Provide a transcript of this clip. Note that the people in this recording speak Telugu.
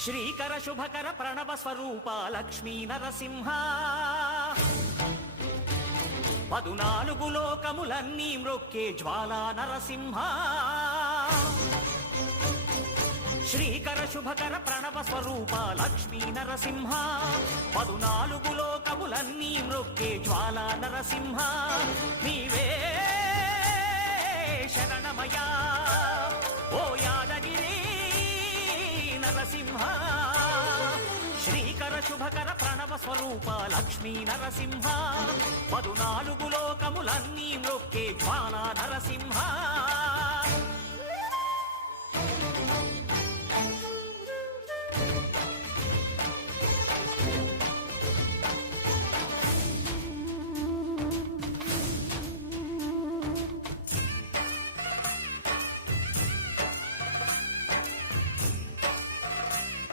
శ్రీకర శుభకర ప్రణవ స్వరూప లక్ష్మీ నరసింహ 14 లోకములన్నీ మ్రొక్కే జ్వాలా నరసింహ శ్రీకర శుభకర ప్రణవ స్వరూప లక్ష్మీ నరసింహ 14 లోకములన్నీ మ్రొక్కే జ్వాలా నరసింహ నీవే శరణమయా ఓ యాదగిరి నరసింహ శ్రీకర శుభకర ప్రణవ స్వరూప లక్ష్మీ నరసింహ 14 లోకములన్నీ మ్రొక్కే జ్వాలా నరసింహ